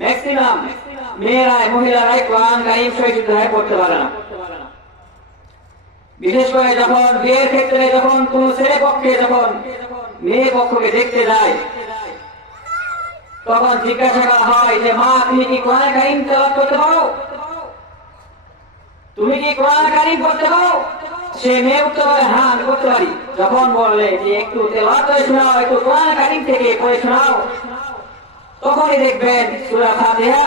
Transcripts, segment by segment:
Maximum মেয়েরাই মহিলারাই কোরআন কারিম শহীদ পড়তে পারে না। বিশেষ করে যখন বিয়ের ক্ষেত্রে যখন কোন ছেলে পক্ষে যখন মেয়ে পক্ষকে দেখতে যায়, তখন জিজ্ঞাসা করা হয় যে, মা, তুমি কি কোরআন কারিম তেলাওয়াত করতে পারো? তুমি কি কোরআন কারিম করতে পারো? সে মেয়ে উত্তর করে হ্যাঁ আমি করতে পারি। যখন বললে যে, একটু তেলাওয়াত করে শোনাও, একটু কোরআন কারিম থেকে পড়ে শোনাও। তখনই দেখবেন সূরা ফাতিহা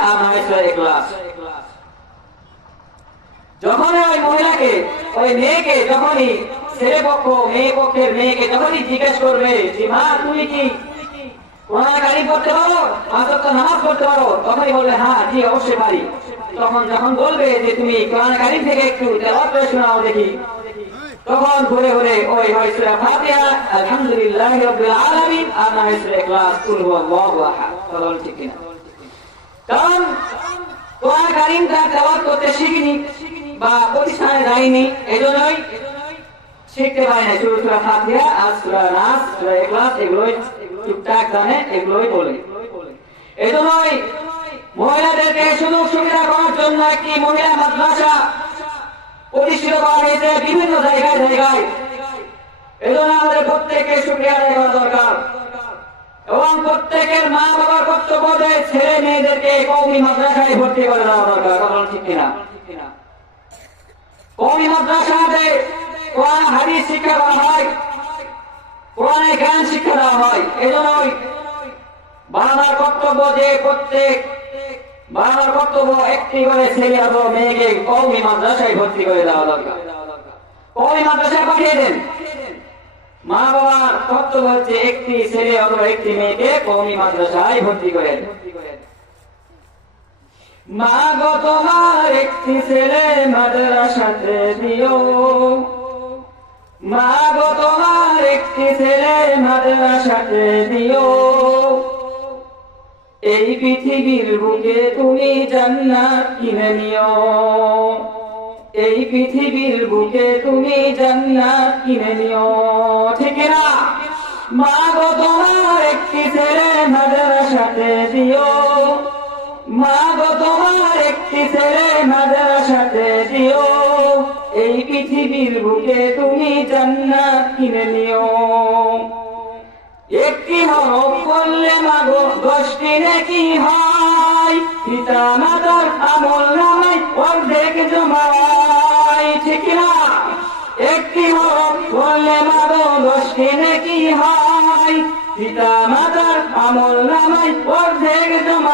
যখন ওই মহিলাকে, ওই মেয়েকে যখনই ছেলে পক্ষ, মেয়ে পক্ষের মেয়েকে যখনই জিজ্ঞেস করবে যে, মা, তুমি কি করতে পারো? নামাজ পড়তে পারো? তখনই বলবে হ্যাঁ জি, অবশ্যই পারি। তখন যখন বলবে যে, তুমি কোরআন কারিম থেকে একটু করে শোনাও দেখি। তখন ঘুরে ঘুরে ওই হয় সূরা ফাতিহা রাব্বিল আলামিন, আর না ইখলাস, কুল হুয়াল্লাহু আহাদ। বলুন ঠিক কারণ কোরআন কারিম তার তেলাওয়াত করতে শিখিনি বা প্রতিষ্ঠানে এজন্যই শিখতে পারে না ফাতিহা আর নাস ইখলাস, এগুলোই টুকটাক জানে, এগুলোই বলে। এজন্যই মহিলাদেরকে সুযোগ সুবিধা করার জন্য একটি মহিলা মাদ্রাসা বিভিন্ন জায়গায় জায়গায়। এজন্য আমাদের প্রত্যেককে সুক্রিয়া আদায় করা দরকার। এবং প্রত্যেকের মা বাবার কর্তব্য যে ছেলে মেয়েদেরকে কৌমি মাদ্রাসায় ভর্তি করে দেওয়া দরকার কারণ ঠিক কিনা? কৌমি মাদ্রাসাতে কোরআন, হাদিস শিক্ষা দেওয়া হয়। কোরআনের জ্ঞান শিক্ষা দেওয়া হয়। এজন্যই বাবার কর্তব্য যে প্রত্যেক বাবার কর্তব্য একটি করে ছেলে অথবা মেয়েকে কৌমি মাদ্রাসায় ভর্তি করে দেওয়া দরকার। কৌমি মাদ্রাসায় পাঠিয়ে দেন। মা বাবার কর্তব্য হচ্ছে একটি ছেলে অথবা একটি মেয়েকে কৌমি মাদ্রাসায় ভর্তি করে মা গো তোমার একটি ছেলে মাদ্রাসাতে দিও। মা গো তোমার একটি ছেলে মাদ্রাসাতে দিও। এই পৃথিবীর বুকে তুমি জান্নাত কিনে নিও। এই পৃথিবীর বুকে তুমি জান্নাত কিনে নিও। ঠিক না? মা গো, তোমার একটি ছেলে মাদ্রাসাতে দিও। মা গো, তোমার একটি ছেলে সাথে দিও। এই পৃথিবীর বুকে তুমি জান্নাত কিনে নিও। একটি হরফ করলে মাগো, দশটি নাকি হয়। পিতা, মাতার আমল নামাই অর্ধেক জমাই ঠিক না? একটি হরফ করলে মাগো, দশটি নাকি হয়। পিতা, মাতার আমল নামাই অর্ধেক জমা